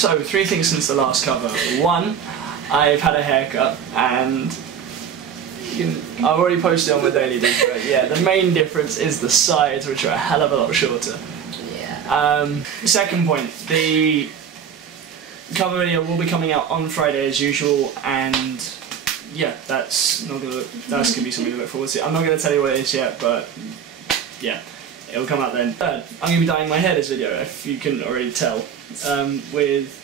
So, 3 things since the last cover. 1, I've had a haircut, and I've already posted on my daily dig, but yeah, the main difference is the sides, which are a hell of a lot shorter. Yeah. Second point, the cover video will be coming out on Friday as usual, and yeah, that's gonna be something to look forward to. I'm not gonna tell you what it is yet, but yeah, it'll come out then. Third, I'm gonna be dyeing my hair this video, if you couldn't already tell, with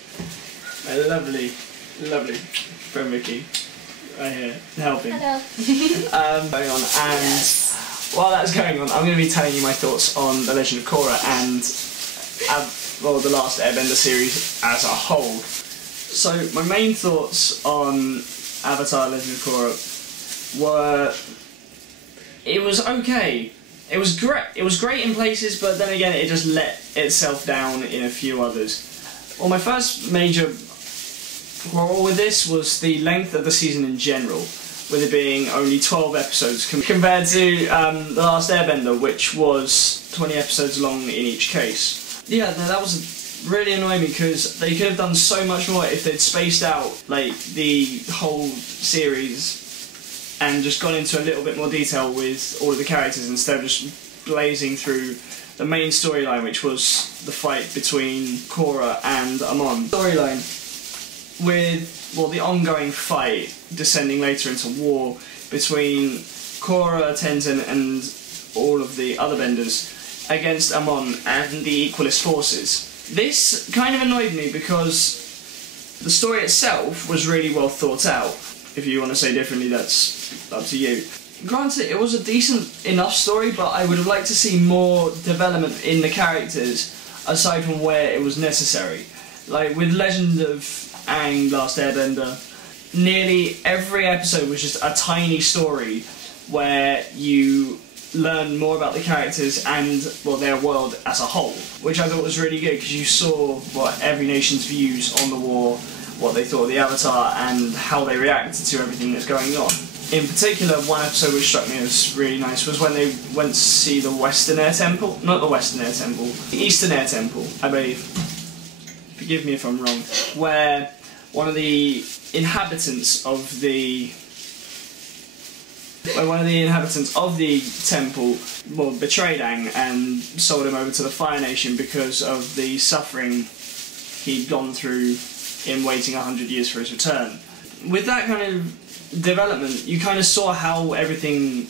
a lovely friend Vicky right here helping. Hello. Going on, and while that's going on, I'm going to be telling you my thoughts on The Legend of Korra and the Last Airbender series as a whole. So my main thoughts on Avatar: Legend of Korra were, it was okay. It was great. It was great in places, but then again, it just let itself down in a few others. Well, my first major quarrel with this was the length of the season in general, with it being only 12 episodes compared to The Last Airbender, which was 20 episodes long in each case. Yeah, that was really annoying me, because they could have done so much more if they'd spaced out like the whole series and just gone into a little bit more detail with all of the characters instead of just blazing through the main storyline, which was the fight between Korra and Amon. Storyline with, well, the ongoing fight descending later into war between Korra, Tenzin and all of the other benders against Amon and the Equalist forces. This kind of annoyed me because the story itself was really well thought out. If you want to say differently, that's up to you. Granted, it was a decent enough story, but I would have liked to see more development in the characters aside from where it was necessary. Like with Legend of Aang, Last Airbender, nearly every episode was just a tiny story where you learn more about the characters and, well, their world as a whole, which I thought was really good, because you saw what every nation's views on the war, what they thought of the Avatar, and how they reacted to everything that's going on. In particular, one episode which struck me as really nice was when they went to see the Western Air Temple, not the Western Air Temple, the Eastern Air Temple, I believe. Forgive me if I'm wrong, where one of the inhabitants of the temple, well, betrayed Aang and sold him over to the Fire Nation because of the suffering he'd gone through in waiting 100 years for his return. With that kind of development, you kind of saw how everything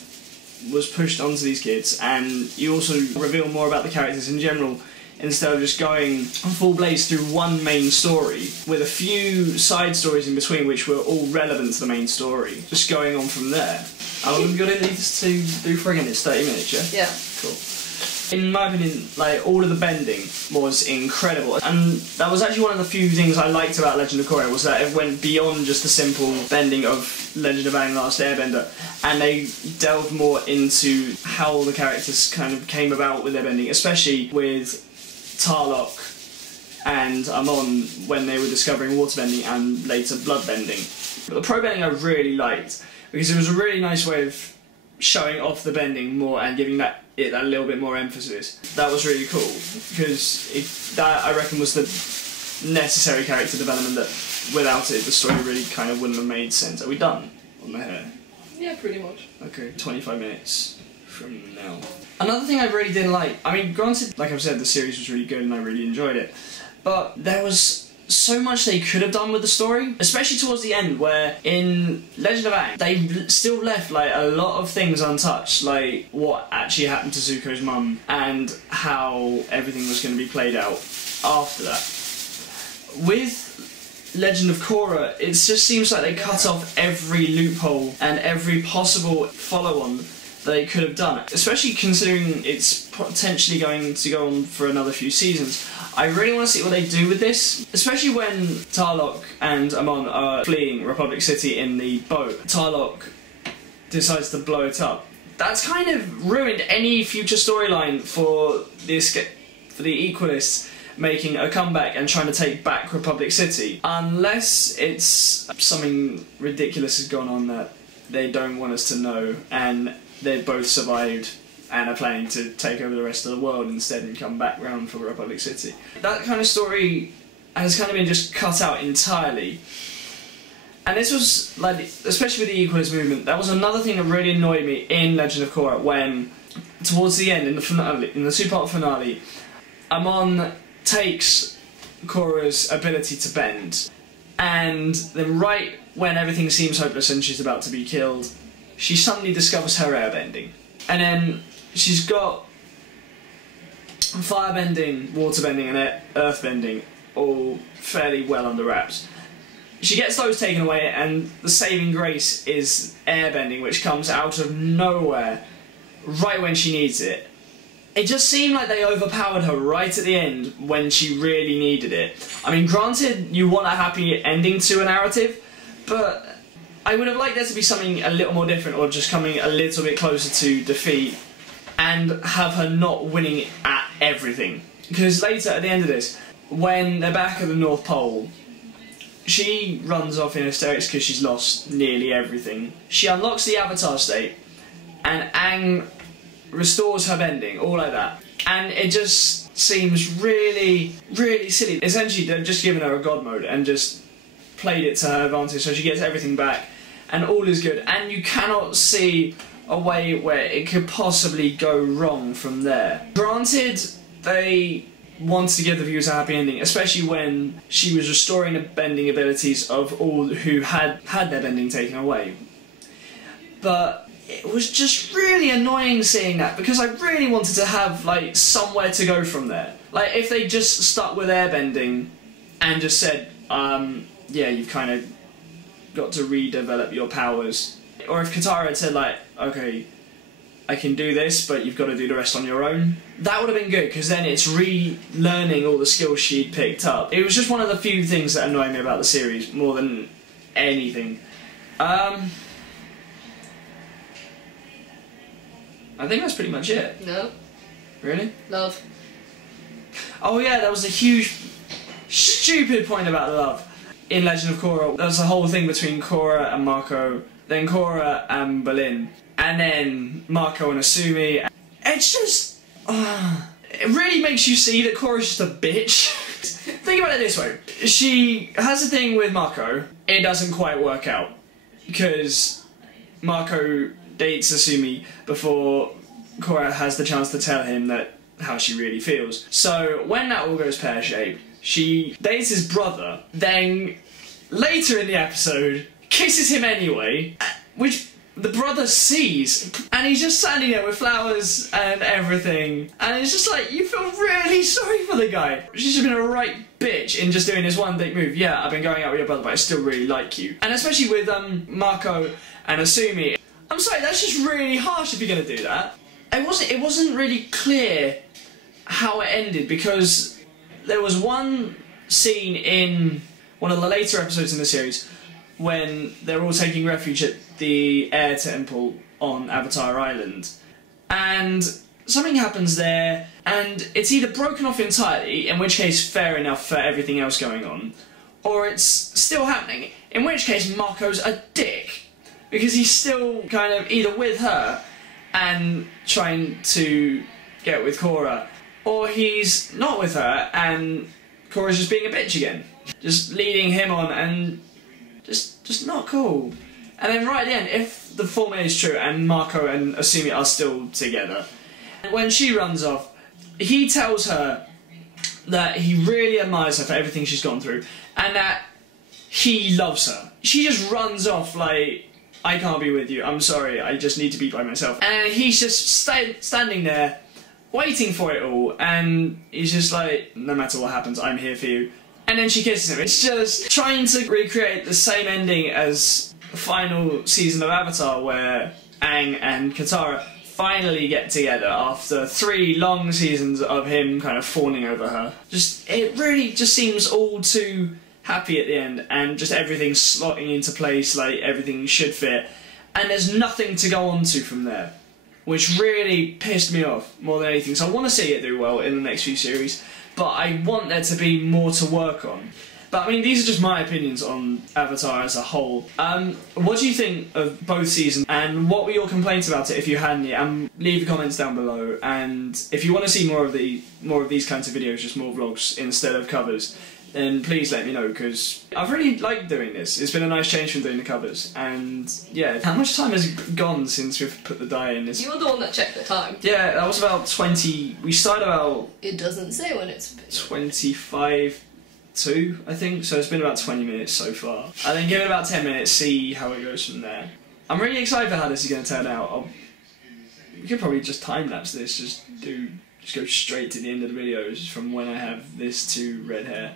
was pushed onto these kids, and you also reveal more about the characters in general, instead of just going full blaze through one main story with a few side stories in between which were all relevant to the main story, just going on from there. How long have you got to need to do for again? It's 30 minutes, yeah? Yeah. Cool. In my opinion, like, all of the bending was incredible, and that was actually one of the few things I liked about Legend of Korra, was that it went beyond just the simple bending of Legend of Aang: Last Airbender, and they delved more into how the characters kind of came about with their bending, especially with Tarlok and Amon when they were discovering waterbending and later bloodbending. But the pro bending I really liked, because it was a really nice way of showing off the bending more and giving it that little bit more emphasis. That was really cool, because that, I reckon, was the necessary character development that without it the story really kind of wouldn't have made sense. Are we done on the hair? Yeah, pretty much. Okay, 25 minutes from now. Another thing I really didn't like, I mean, granted, like I've said, the series was really good and I really enjoyed it, but there was so much they could have done with the story, especially towards the end, where in Legend of Aang they still left like a lot of things untouched, like what actually happened to Zuko's mum and how everything was going to be played out after that. With Legend of Korra, it just seems like they cut off every loophole and every possible follow-on they could have done, especially considering it's potentially going to go on for another few seasons. I really want to see what they do with this, especially when Tarlok and Amon are fleeing Republic City in the boat. Tarlok decides to blow it up. That's kind of ruined any future storyline for the Equalists making a comeback and trying to take back Republic City, unless it's something ridiculous has gone on that they don't want us to know, and they've both survived and are planning to take over the rest of the world instead and come back round for Republic City. That kind of story has kind of been just cut out entirely. And this was, like, especially with the equalist movement, that was another thing that really annoyed me in Legend of Korra, when, towards the end, in the finale, in the two-part finale, Amon takes Korra's ability to bend, and then right when everything seems hopeless and she's about to be killed, she suddenly discovers her airbending. And then she's got firebending, waterbending and earthbending all fairly well under wraps. She gets those taken away, and the saving grace is airbending, which comes out of nowhere right when she needs it. It just seemed like they overpowered her right at the end when she really needed it. I mean, granted, you want a happy ending to a narrative, but I would have liked there to be something a little more different, or just coming a little bit closer to defeat, and have her not winning at everything. Because later, at the end of this, when they're back at the North Pole, she runs off in hysterics because she's lost nearly everything. She unlocks the Avatar state, and Aang restores her bending, all like that. And it just seems really, really silly. Essentially, they've just given her a god mode and just played it to her advantage, so she gets everything back, and all is good. And you cannot see a way where it could possibly go wrong from there. Granted, they wanted to give the viewers a happy ending, especially when she was restoring the bending abilities of all who had their bending taken away. But it was just really annoying seeing that, because I really wanted to have, like, somewhere to go from there. Like, if they just stuck with airbending and just said, yeah, you've kind of got to redevelop your powers. Or if Katara had said, like, okay, I can do this, but you've got to do the rest on your own. That would have been good, because then it's relearning all the skills she'd picked up. It was just one of the few things that annoyed me about the series, more than anything. I think that's pretty much it. No. Really? Love. Oh yeah, that was a huge, stupid point about love. In Legend of Korra, there was a whole thing between Korra and Mako, then Korra and Berlin, and then Mako and Asumi. It's just... it really makes you see that Korra's just a bitch. Think about it this way. She has a thing with Mako, it doesn't quite work out, because Mako dates Asumi before Korra has the chance to tell him that how she really feels. So when that all goes pear-shaped, she dates his brother, then later in the episode kisses him anyway, which the brother sees, and he's just standing there with flowers and everything, and it's just like, you feel really sorry for the guy. She's just been a right bitch in just doing this one big move. Yeah, I've been going out with your brother, but I still really like you. And especially with Mako and Asumi, I'm sorry, that's just really harsh if you're going to do that. It wasn't really clear how it ended, because there was one scene in one of the later episodes in the series when they're all taking refuge at the Air Temple on Avatar Island, and something happens there, and it's either broken off entirely, in which case fair enough for everything else going on, or it's still happening, in which case Marco's a dick, because he's still kind of either with her and trying to get with Korra, or he's not with her and Korra's just being a bitch again. Just leading him on, and just not cool. And then right at the end, if the formula is true and Mako and Asumi are still together, when she runs off, he tells her that he really admires her for everything she's gone through, and that he loves her. She just runs off like, I can't be with you, I'm sorry, I just need to be by myself. And he's just standing there, waiting for it all, and he's just like, no matter what happens, I'm here for you. And then she kisses him. It's just trying to recreate the same ending as the final season of Avatar, where Aang and Katara finally get together after 3 long seasons of him kind of fawning over her. It really just seems all too happy at the end, and just everything slotting into place like everything should fit, and there's nothing to go on to from there, which really pissed me off more than anything. So I want to see it do well in the next few series, but I want there to be more to work on. But I mean, these are just my opinions on Avatar as a whole. What do you think of both seasons, and what were your complaints about it if you had any? Leave your comments down below, and if you want to see more of these kinds of videos, just more vlogs instead of covers, then please let me know, because I've really liked doing this. It's been a nice change from doing the covers, and yeah, how much time has gone since we've put the dye in? You were the one that checked the time. Yeah, that was about 20, we started about... It doesn't say when it's been. 25 to, I think, so it's been about 20 minutes so far. And then give it about 10 minutes, see how it goes from there. I'm really excited for how this is going to turn out. We could probably just time-lapse this, just go straight to the end of the videos from when I have this to red hair.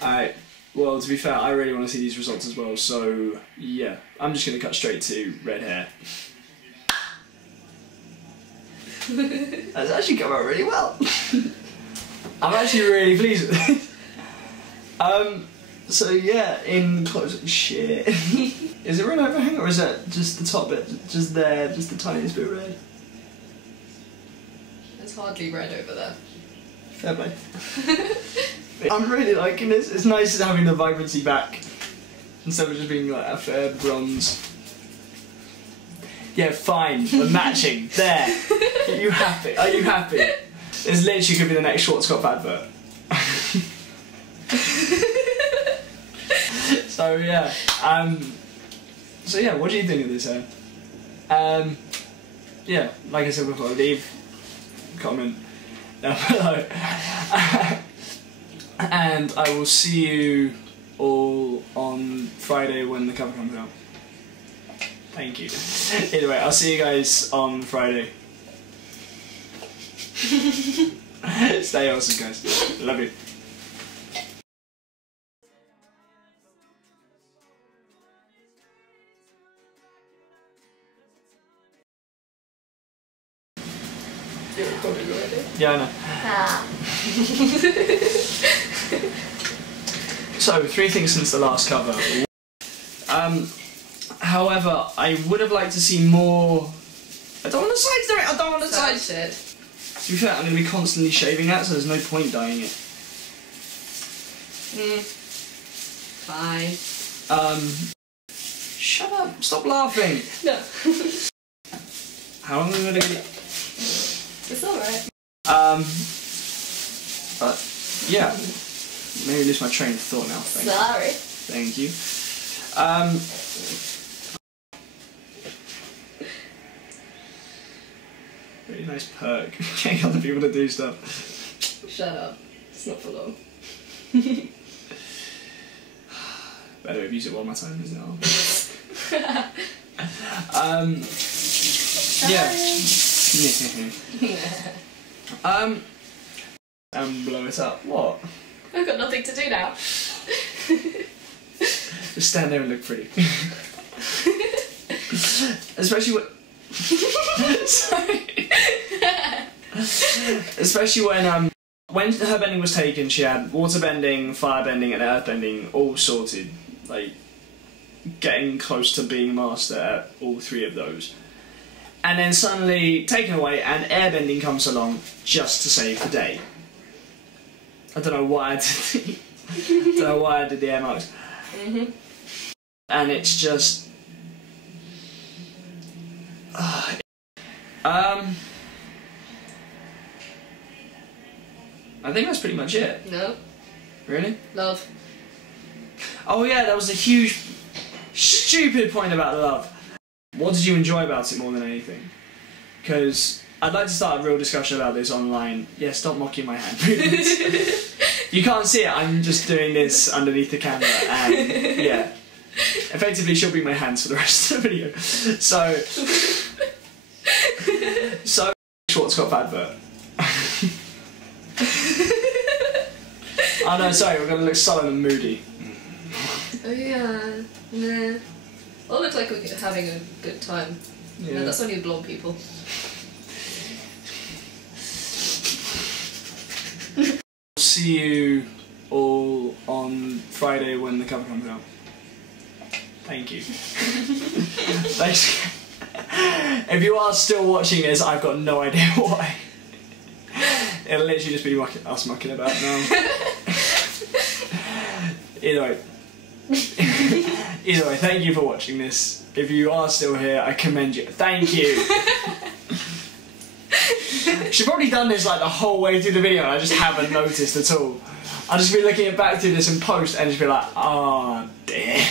Alright, well, to be fair, I really want to see these results as well, so yeah, I'm just going to cut straight to red hair. That's actually come out really well. I'm actually really pleased with this. So yeah, in close... Shit. Is it red overhang, or is that just the top bit? Just there, just the tiniest bit red? There's hardly red over there. Fair play. I'm really liking this. It's nice having the vibrancy back instead of just being like a fair bronze. Yeah, fine. We're matching. There. Are you happy? Are you happy? This literally could be the next Schwarzkopf advert. So yeah. So yeah, what do you think of this hair? Yeah, like I said before, leave a comment down below. And I will see you all on Friday when the cover comes out. Thank you. Either way, I'll see you guys on Friday. Stay awesome, guys. Love you. You're recording already? Yeah, I know. Ah. So, 3 things since the last cover. However, I would have liked to see more... I don't want the sides to it! I don't want the sides! To be fair, I'm going to be constantly shaving that, so there's no point dyeing it. Fine. Shut up! Stop laughing! No. How long are we going to get... It's alright. But, yeah. Maybe lose my train of thought now. Sorry. Thank you. Really nice perk. Getting other people to do stuff. Shut up. It's not for long. Better abuse it while my time is now. Yeah. And blow it up. What? I've got nothing to do now. Just stand there and look pretty. Especially when... Sorry. Especially when her bending was taken, she had water bending, fire bending and earth bending all sorted. Like, getting close to being master at all 3 of those. And then suddenly taken away and airbending comes along just to save the day. I don't know why I did the air marks. And it's just... I think that's pretty much it. No. Really? Love. Oh yeah, that was a huge, stupid point about love. What did you enjoy about it more than anything? Because I'd like to start a real discussion about this online. Yeah, stop mocking my hand movements. You can't see it, I'm just doing this underneath the camera, and yeah. Effectively, she'll be my hands for the rest of the video. So Schwarzkopf advert. Oh no, sorry, we're gonna look sullen and moody. Oh yeah, nah. All look like we're having a good time. Yeah. No, that's only blonde people. See you all on Friday when the cover comes out. Thank you. Thanks. If you are still watching this, I've got no idea why. It'll literally just be us mucking about now. Either way, thank you for watching this. If you are still here, I commend you. Thank you. She's probably done this like the whole way through the video and I just haven't noticed at all. I'll just be looking back through this in post and just be like, oh dear.